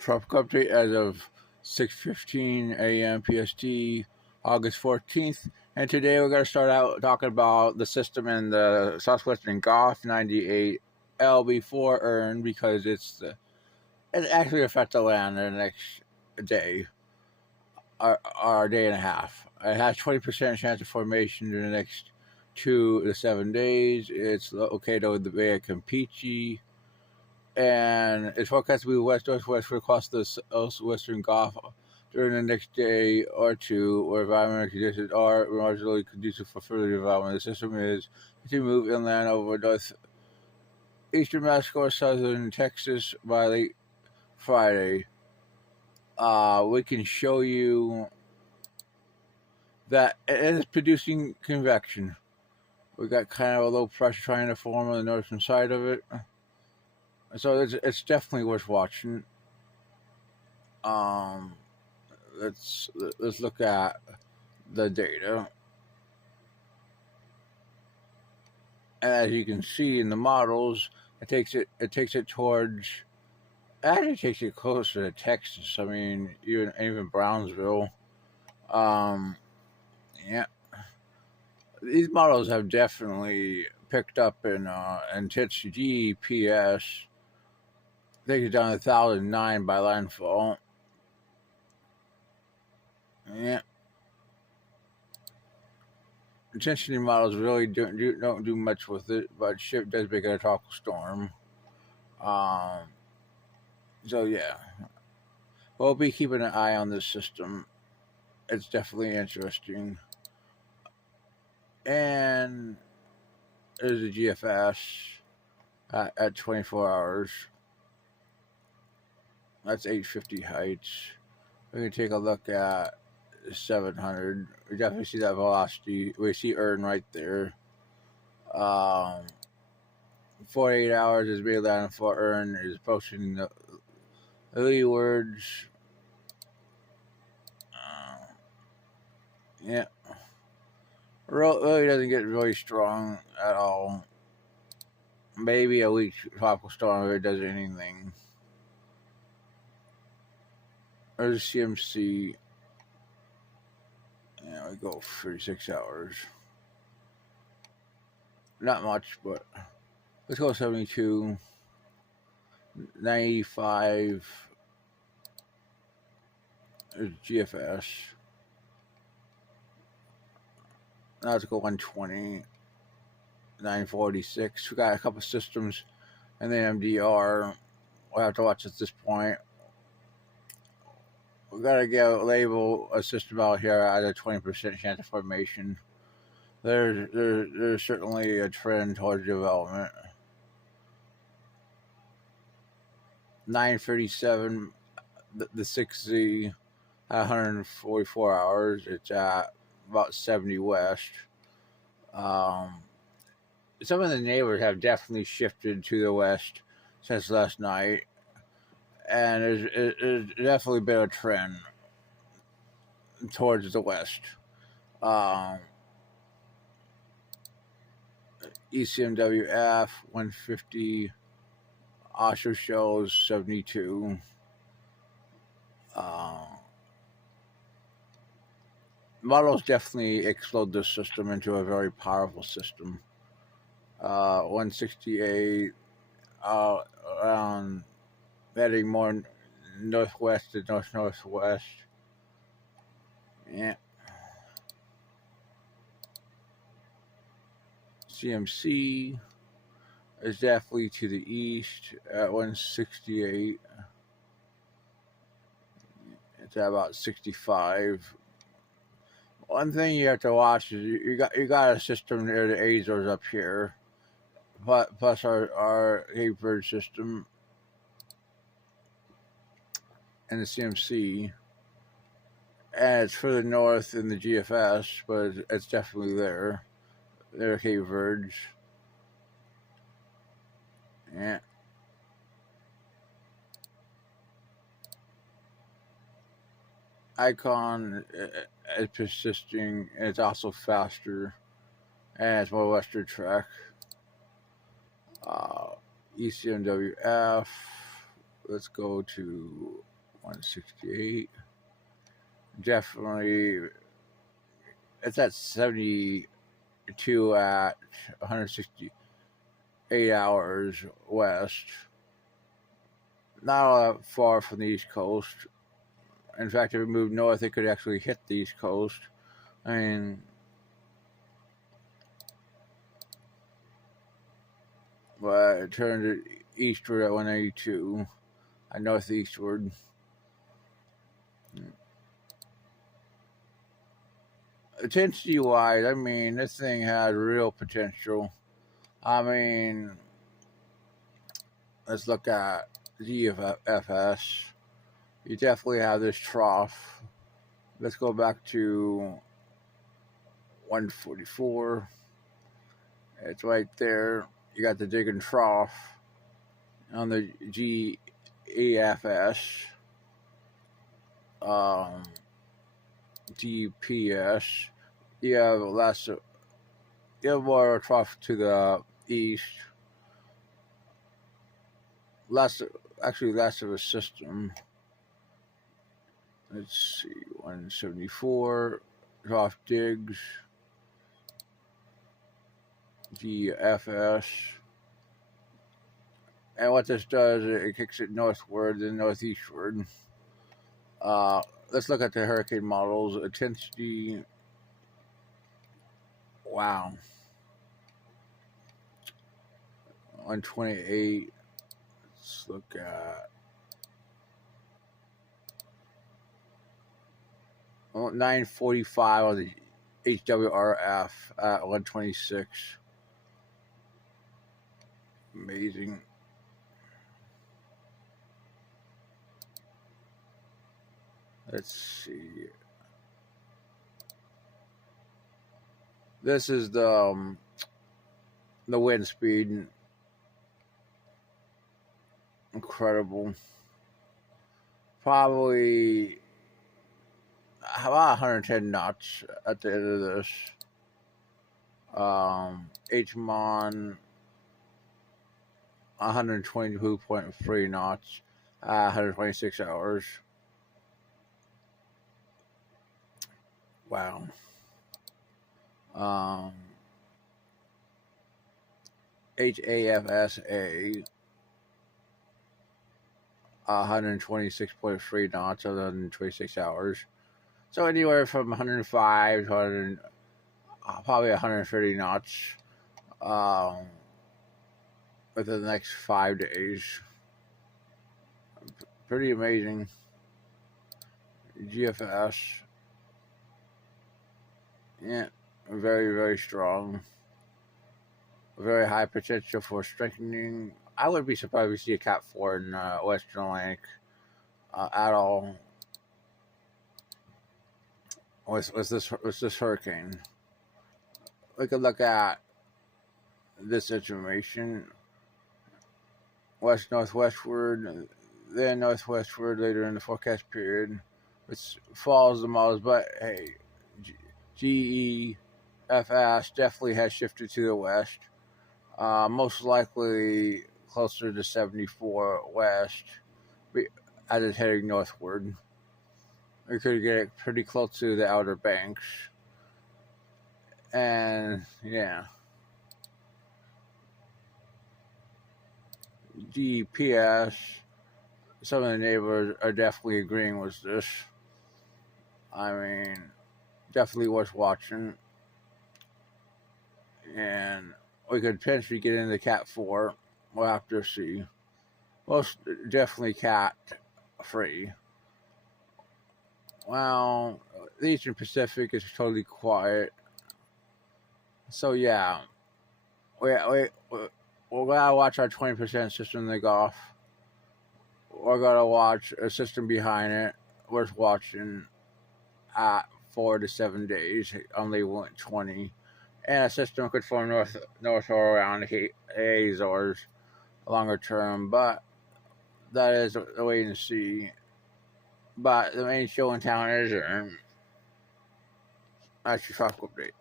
Tropical update as of 6:15 a.m. PST, August 14th. And today we're going to start out talking about the system in the Southwestern Gulf 98 LB4 Erin because it actually affects the land in the next day or day and a half. It has 20% chance of formation in the next 2 to 7 days. It's located over the Bay of Campeche, and it's forecast to be west-northwest across the Western Gulf during the next day or two, where environmental conditions are marginally conducive for further development. The system is to move inland over northeastern Mexico or southern Texas by late Friday. We can show you that it is producing convection. We got kind of a low pressure trying to form on the northern side of it. So it's definitely worth watching. Let's look at the data, and as you can see in the models, it takes it towards. Actually, takes it closer to Texas. I mean, even Brownsville. Yeah, these models have definitely picked up in TITS GPS. Takes it down to 1,009 by landfall. Yeah. Intensity models really don't do much with it, but ship does make it a tropical storm. So yeah, we'll be keeping an eye on this system. It's definitely interesting. And there's a GFS at 24 hours. That's 850 heights. We can take a look at 700. We definitely see that velocity. We see Erin right there. 48 hours is being landed for Erin is approaching the leewards. Yeah. Really doesn't get really strong at all. Maybe a weak tropical storm if it does anything. There's CMC. Yeah, we go 36 hours. Not much, but let's go 72. 95. There's GFS. Now let's go 120. 946. We got a couple systems, and then MDR. We'll have to watch at this point. We gotta label a system out here at a 20% chance of formation. There's certainly a trend towards development. 937, the 6Z, at 144 hours. It's at about 70 west. Some of the neighbors have definitely shifted to the west since last night, and there's definitely been a trend towards the west. ECMWF 150 also shows 72. Models definitely explode this system into a very powerful system. 168 around heading more northwest to northwest. Yeah. CMC is definitely to the east at 168. It's at about 65. One thing you have to watch is you got a system near the Azores up here, plus our Cape Verde system and the CMC, and it's further north in the GFS, but it's definitely there. There are Cape Verdes. Yeah. Icon is persisting, and it's also faster, and it's more western track. ECMWF. Let's go to 168. Definitely, it's at 72 at 168 hours west. Not all that far from the East Coast. In fact, if it moved north, it could actually hit the East Coast. I mean, but it turned eastward at 182, northeastward. Intensity wise, I mean, this thing had real potential. I mean, let's look at GFS. You definitely have this trough. Let's go back to 144. It's right there. You got the dig and trough on the GAFS. GPS. You have more trough to the east. Less of a system. Let's see, 174 trough digs. GFS. And what this does, it kicks it northward and northeastward. Let's look at the hurricane models. Intensity. Wow. 128. Let's look at 945 on the HWRF at 126. Amazing. Let's see. This is the wind speed. Incredible. Probably about 110 knots at the end of this. HMON 122.3 knots, 126 hours. Wow. HAFSA 126.3 knots, 126 hours. So anywhere from 105 to 100, probably 130 knots within the next 5 days. Pretty amazing. GFS. Yeah, very, very strong. Very high potential for strengthening. I would be surprised if we see a Cat 4 in Western Atlantic at all. With this hurricane. We could look at this information. West-northwestward, then northwestward later in the forecast period, which follows the models, but hey, GEFS definitely has shifted to the west. Most likely closer to 74 west as it's heading northward. We could get it pretty close to the Outer Banks. And yeah. GPS, some of the neighbors are definitely agreeing with this. I mean, definitely worth watching. And we could potentially get into Cat 4. We'll have to see. Most definitely Cat 3. Well, the Eastern Pacific is totally quiet. So yeah, we gotta watch our 20% system in the Gulf. We're gonna watch a system behind it worth watching at 4 to 7 days. Only 20, and a system could form north or around the Azores longer term. But that is a wait and see. But the main show in town is that's your Tropical Update.